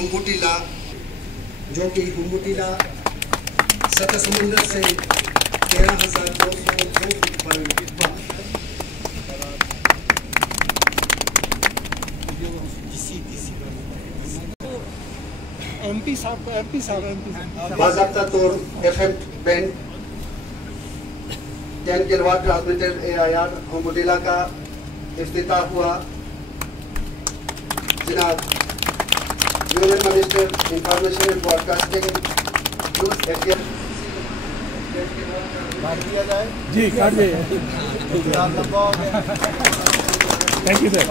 हुम्बुटिला, जो कि हुम्बुटिला सतह समुद्र से 13,202 फुट पर एमपी साहब बाज़ाब्ता तौर FM band 10 kilowatt transmitted AIR हुम्बुटिला का इफ्तिताह हुआ। जनाब union minister information and broadcasting बात किया जाए जी काट दे। Thank you sir.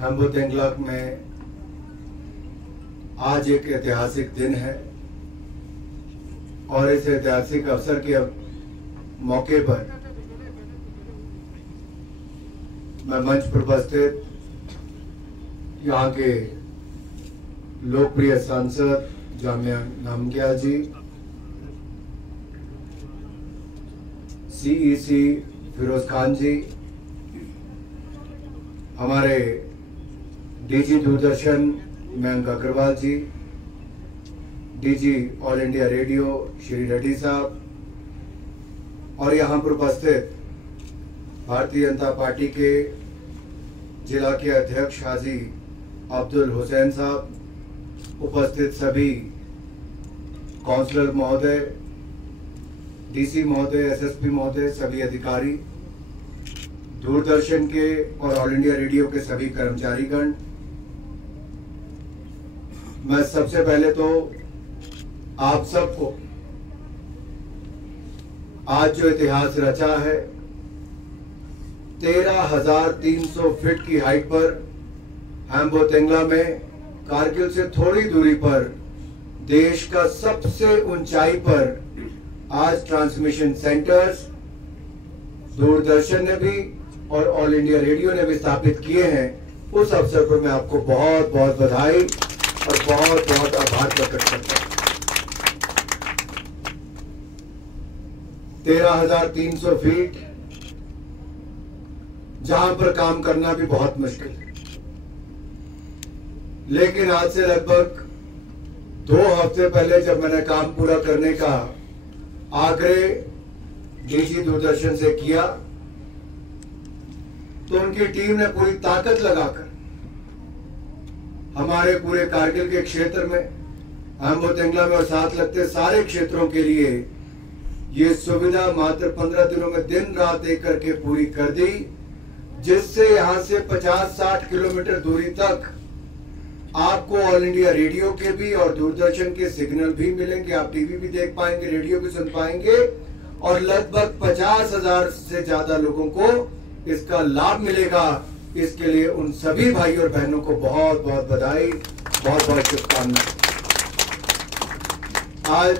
हम्बुतेंगला में आज एक ऐतिहासिक दिन है और इस ऐतिहासिक अवसर के मौके पर मैं मंच पर उपस्थित यहाँ के लोकप्रिय सांसद जामिया नामग्याल जी, CEC फिरोज खान जी, हमारे DG दूरदर्शन मयंक अग्रवाल जी, DG all India radio Shri Reddy साहब, और यहाँ पर उपस्थित भारतीय जनता पार्टी के जिला के अध्यक्ष हाजी अब्दुल हुसैन साहब, उपस्थित सभी काउंसलर महोदय, DC महोदय, SSP महोदय, सभी अधिकारी, दूरदर्शन के और ऑल इंडिया रेडियो के सभी कर्मचारीगण, मैं सबसे पहले तो आप सबको आज जो इतिहास रचा है 13,300 फीट की हाइट पर हम्बुतेंगला में कारगिल से थोड़ी दूरी पर देश का सबसे ऊंचाई पर आज ट्रांसमिशन सेंटर्स दूरदर्शन ने भी और ऑल इंडिया रेडियो ने भी स्थापित किए हैं। उस अवसर पर मैं आपको बहुत बहुत बधाई और बहुत बहुत आभार प्रकट करता हूं। 13,300 फीट जहां पर काम करना भी बहुत मुश्किल है, लेकिन आज से लगभग 2 हफ्ते पहले जब मैंने काम पूरा करने का आग्रह DG दूरदर्शन से किया तो उनकी टीम ने पूरी ताकत लगाकर हमारे पूरे कारगिल के क्षेत्र में, हम्बुतेंगला में और साथ लगते सारे क्षेत्रों के लिए ये सुविधा मात्र 15 दिनों में दिन रात एक करके पूरी कर दी, जिससे यहां से 50-60 किलोमीटर दूरी तक आपको ऑल इंडिया रेडियो के भी और दूरदर्शन के सिग्नल भी मिलेंगे, आप टीवी भी देख पाएंगे, रेडियो भी सुन पाएंगे और लगभग 50,000 से ज्यादा लोगों को इसका लाभ मिलेगा। इसके लिए उन सभी भाई और बहनों को बहुत बहुत बधाई, बहुत बहुत शुभकामनाएं। आज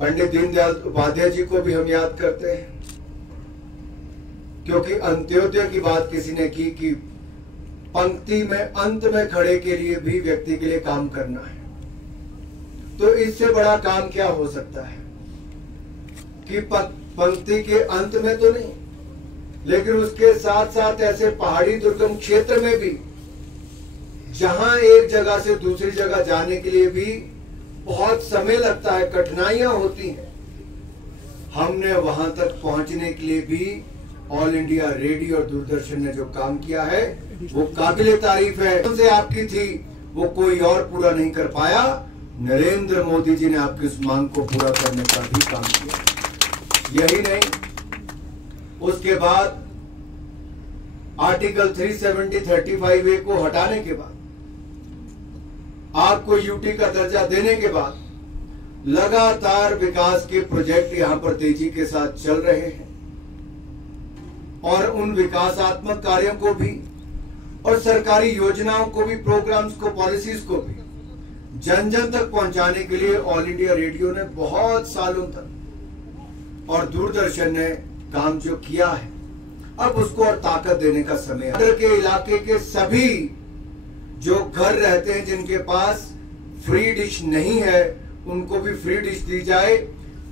पंडित दीनदयाल उपाध्याय जी को भी हम याद करते हैं, क्योंकि अंत्योदय की बात किसी ने की कि पंक्ति में अंत में खड़े के लिए भी व्यक्ति के लिए काम करना है। तो इससे बड़ा काम क्या हो सकता है कि पंक्ति के अंत में तो नहीं, लेकिन उसके साथ साथ ऐसे पहाड़ी दुर्गम क्षेत्र में भी जहां एक जगह से दूसरी जगह जाने के लिए भी बहुत समय लगता है, कठिनाइयां होती हैं, हमने वहां तक पहुंचने के लिए भी ऑल इंडिया रेडियो और दूरदर्शन ने जो काम किया है वो काबिले तारीफ है। उनसे आपकी थी वो कोई और पूरा नहीं कर पाया, नरेंद्र मोदी जी ने आपकी उस मांग को पूरा करने का भी काम किया। यही नहीं, उसके बाद आर्टिकल 370-35A को हटाने के बाद, आपको यूटी का दर्जा देने के बाद लगातार विकास के प्रोजेक्ट यहां पर तेजी के साथ चल रहे हैं और उन विकासात्मक कार्यों को भी और सरकारी योजनाओं को भी, प्रोग्राम्स को, पॉलिसीज को भी जन जन तक पहुंचाने के लिए ऑल इंडिया रेडियो ने बहुत सालों तक और दूरदर्शन ने काम जो किया है, अब उसको और ताकत देने का समय है। के इलाके के सभी जो घर रहते हैं जिनके पास फ्री डिश नहीं है, उनको भी फ्री डिश दी जाए।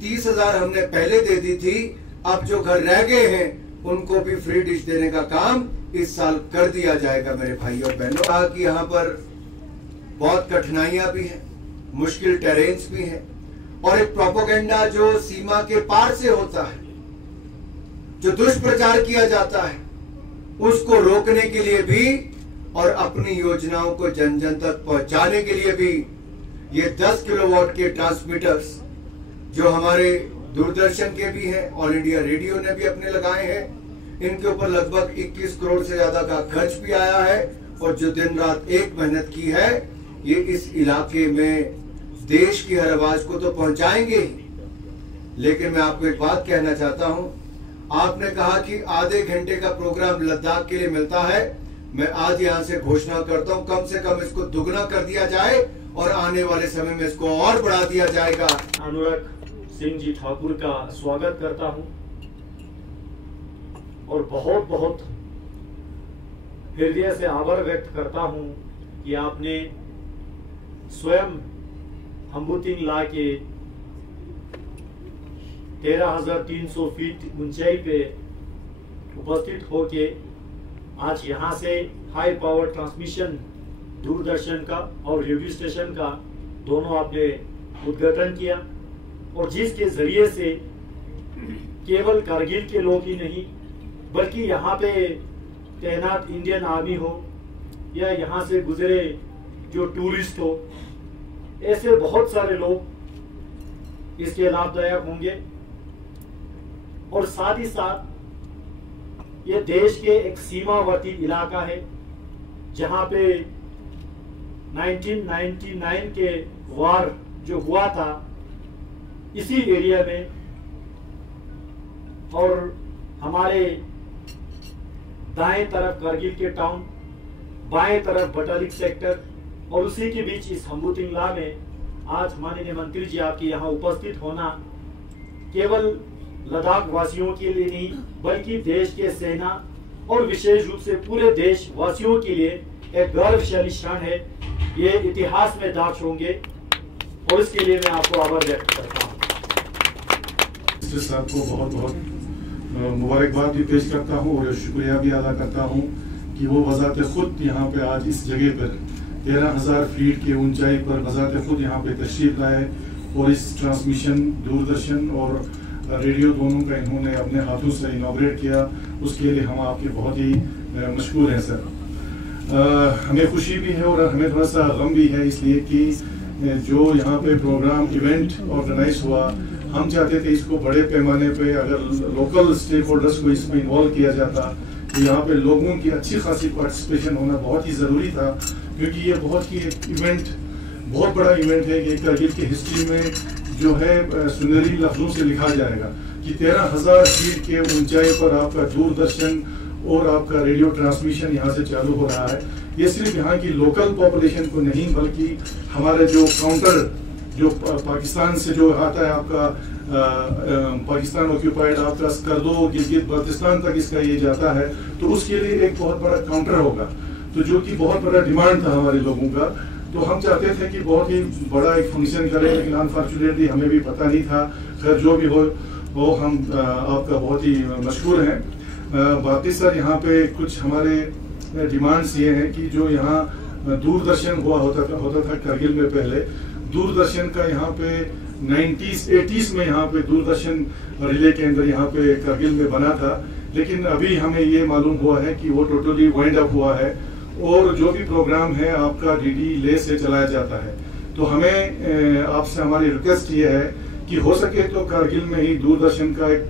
30,000 हमने पहले दे दी थी, अब जो घर रह गए हैं उनको भी फ्री डिश देने का काम इस साल कर दिया जाएगा। मेरे भाई और बहनों, कहा कि यहाँ पर बहुत कठिनाइयां भी हैं, मुश्किल टेरेन्स भी हैं, और एक प्रोपेगेंडा जो सीमा के पार से होता है, जो दुष्प्रचार किया जाता है, उसको रोकने के लिए भी और अपनी योजनाओं को जन जन तक पहुंचाने के लिए भी ये 10 किलोवाट के ट्रांसमीटर्स जो हमारे दूरदर्शन के भी हैं, ऑल इंडिया रेडियो ने भी अपने लगाए हैं, इनके ऊपर लगभग 21 करोड़ से ज्यादा का खर्च भी आया है, और जो दिन रात एक मेहनत की है, ये इस इलाके में देश की हर आवाज को तो पहुंचाएंगे ही। लेकिन मैं आपको एक बात कहना चाहता हूं, आपने कहा कि आधे घंटे का प्रोग्राम लद्दाख के लिए मिलता है। मैं आज यहां से घोषणा करता हूं, कम से कम इसको दुगना कर दिया जाए और आने वाले समय में इसको और बढ़ा दिया जाएगा। अनुराग सिंह जी ठाकुर का स्वागत करता हूं और बहुत बहुत हृदय से आभार व्यक्त करता हूं कि आपने स्वयं हम्बुतिंगला के 13,300 फीट ऊंचाई पे उपस्थित होके आज यहां से हाई पावर ट्रांसमिशन दूरदर्शन का और रेडियो स्टेशन का दोनों आपने उद्घाटन किया, और जिसके जरिए से केवल कारगिल के लोग ही नहीं बल्कि यहाँ पे तैनात इंडियन आर्मी हो या यहाँ से गुजरे जो टूरिस्ट हो, ऐसे बहुत सारे लोग इसके लाभदायक होंगे। और साथ ही साथ ये देश के एक सीमावर्ती इलाका है जहाँ पे 1999 के वार जो हुआ था इसी एरिया में, और हमारे दाएं तरफ करगिल के टाउन, बाएं तरफ बटालिक सेक्टर, और उसी के बीच इस हम्बुतिंगला में आज माननीय मंत्री जी आपके यहाँ उपस्थित होना केवल लद्दाख वासियों के लिए नहीं बल्कि देश के सेना और विशेष रूप से पूरे देश वासियों के लिए एक गौरवशाली क्षण है। ये इतिहास में दर्ज होंगे और इसके लिए मैं आपको आभार व्यक्त करता हूँ। साहब को बहुत बहुत मुबारकबाद भी पेश करता हूँ और शुक्रिया भी अदा करता हूँ कि वो वज़ाते खुद यहाँ पे आज इस जगह पर 13,000 फीट की ऊंचाई पर वज़ाते खुद यहाँ पे तशरीफ लाए और इस ट्रांसमिशन दूरदर्शन और रेडियो दोनों का इन्होंने अपने हाथों से इनॉग्रेट किया। उसके लिए हम आपके बहुत ही मशकूर हैं सर। हमें खुशी भी है और हमें थोड़ा सा गम भी है, इसलिए कि जो यहाँ पे प्रोग्राम इवेंट ऑर्गेनाइज हुआ, हम चाहते थे इसको बड़े पैमाने पे अगर लोकल स्टेक होल्डर्स को इसमें इन्वॉल्व किया जाता, तो यहाँ पे लोगों की अच्छी खासी पार्टिसिपेशन होना बहुत ही ज़रूरी था, क्योंकि ये बहुत ही एक इवेंट, बहुत बड़ा इवेंट है कि कारगिल की हिस्ट्री में जो है सुनहरी लफ्जों से लिखा जाएगा कि 13,000 फीट के ऊंचाई पर आपका दूरदर्शन और आपका रेडियो ट्रांसमिशन यहाँ से चालू हो रहा है। ये सिर्फ यहाँ की लोकल पॉपुलेशन को नहीं बल्कि हमारे जो काउंटर जो पाकिस्तान से जो आता है आपका पाकिस्तान ऑक्यूपाइड आपका स्कर्दो गिलगित बल्तिस्तान तक इसका ये जाता है, तो उसके लिए एक बहुत बड़ा काउंटर होगा, तो जो कि बहुत बड़ा डिमांड था हमारे लोगों का। तो हम चाहते थे कि बहुत ही बड़ा एक फंक्शन करें, लेकिन अनफॉर्चुनेटली हमें भी पता नहीं था। खैर जो भी हो वो हम आपका बहुत ही मशहूर हैं। बाकी सर यहाँ पे कुछ हमारे डिमांड्स ये हैं कि जो यहाँ दूरदर्शन हुआ होता था कारगिल में, पहले दूरदर्शन का यहाँ पे 90s 80s में यहाँ पे दूरदर्शन रिले केंद्र यहाँ पे कारगिल में बना था, लेकिन अभी हमें ये मालूम हुआ है कि वो टोटली वाइंड अप हुआ है और जो भी प्रोग्राम है आपका डीडी ले से चलाया जाता है। तो हमें आपसे हमारी रिक्वेस्ट ये है कि हो सके तो कारगिल में ही दूरदर्शन का एक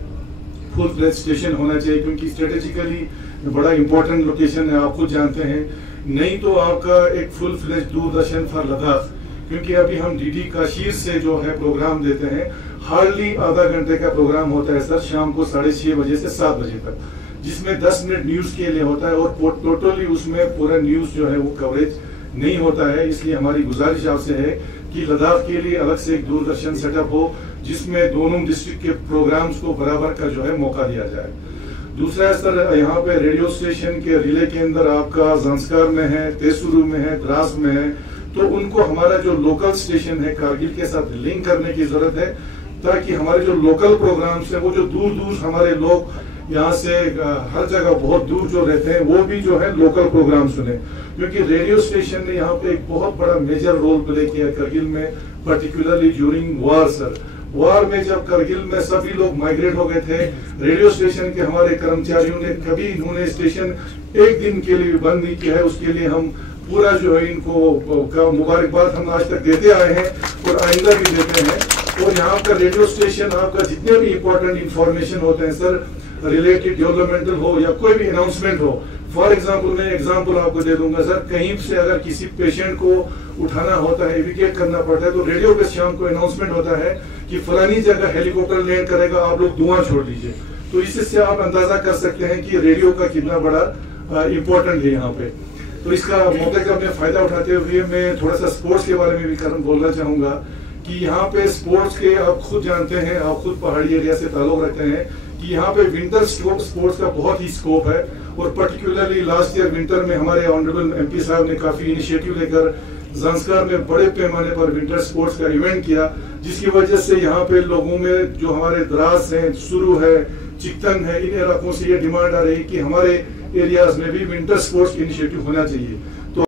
फुल फ्लेज स्टेशन होना चाहिए, क्योंकि स्ट्रेटेजिकली बड़ा इंपॉर्टेंट लोकेशन है, आप खुद जानते हैं। नहीं तो आपका एक full fledge Doordarshan for Ladakh, क्योंकि अभी हम डीडी काशीर से जो है प्रोग्राम देते हैं, हार्डली आधा घंटे का प्रोग्राम होता है सर, शाम को 6:30 बजे से 7 बजे तक। जिसमें 10 मिनट न्यूज के लिए होता है और टोटली उसमें पूरा न्यूज जो है वो कवरेज नहीं होता है। इसलिए हमारी गुजारिश आपसे है कि लद्दाख के लिए अलग से एक दूरदर्शन सेटअप हो जिसमें दोनों डिस्ट्रिक्ट के प्रोग्राम्स को बराबर का जो है मौका दिया जाए। दूसरा सर, यहाँ पे रेडियो स्टेशन के रिले के अंदर आपका ज़ंस्कार में है, तेसुरु में है, द्रास में है, तो उनको हमारा जो लोकल स्टेशन है कारगिल के साथ लिंक करने की जरूरत है, ताकि हमारे जो लोकल प्रोग्राम्स है वो जो दूर दूर हमारे लोग यहाँ से हर जगह बहुत दूर जो रहते हैं वो भी जो है लोकल प्रोग्राम सुने, क्योंकि रेडियो स्टेशन ने यहाँ पे एक बहुत बड़ा मेजर रोल प्ले किया करगिल में, particularly during war. Sir, war में जब करगिल में सभी लोग माइग्रेट हो गए थे, रेडियो स्टेशन के हमारे कर्मचारियों ने कभी इन्होंने स्टेशन एक दिन के लिए बंद नहीं किया है। उसके लिए हम पूरा जो है इनको मुबारकबाद हम आज तक देते आए हैं और आइंदा भी देते हैं। और यहाँ का रेडियो स्टेशन आपका जितने भी इम्पोर्टेंट इंफॉर्मेशन होते हैं सर, रिलेटेड डेवलपमेंटल हो या कोई भी अनाउंसमेंट हो, फॉर एग्जाम्पल मैं एग्जाम्पल आपको दे दूंगा सर, कहीं से अगर किसी पेशेंट को उठाना होता है, एविकेट करना पड़ता है, तो रेडियो पे शाम को अनाउंसमेंट होता है कि फलानी जगह हेलीकॉप्टर लैंड करेगा, आप लोग दुआ छोड़ दीजिए। तो इससे आप अंदाजा कर सकते हैं कि रेडियो का कितना बड़ा इम्पोर्टेंट है यहाँ पे। तो इसका मौके का मैं फायदा उठाते हुए मैं थोड़ा सा स्पोर्ट्स के बारे में भी बोलना चाहूंगा कि यहाँ पे स्पोर्ट्स के आप खुद जानते हैं, आप खुद पहाड़ी एरिया से ताल्लुक रखते हैं कि यहाँ पे विंटर स्पोर्ट्स का बहुत ही स्कोप है। और पर्टिकुलरली लास्ट ईयर विंटर में हमारे ऑनरेबल एमपी साहब ने काफी इनिशिएटिव लेकर ज़ंस्कार में बड़े पैमाने पर विंटर स्पोर्ट्स का इवेंट किया, जिसकी वजह से यहाँ पे लोगों में जो हमारे द्रास है, सुरु है, चिकतन है, इन इलाकों से ये डिमांड आ रही है कि हमारे एरियाज में भी विंटर स्पोर्ट्स इनिशिएटिव होना चाहिए।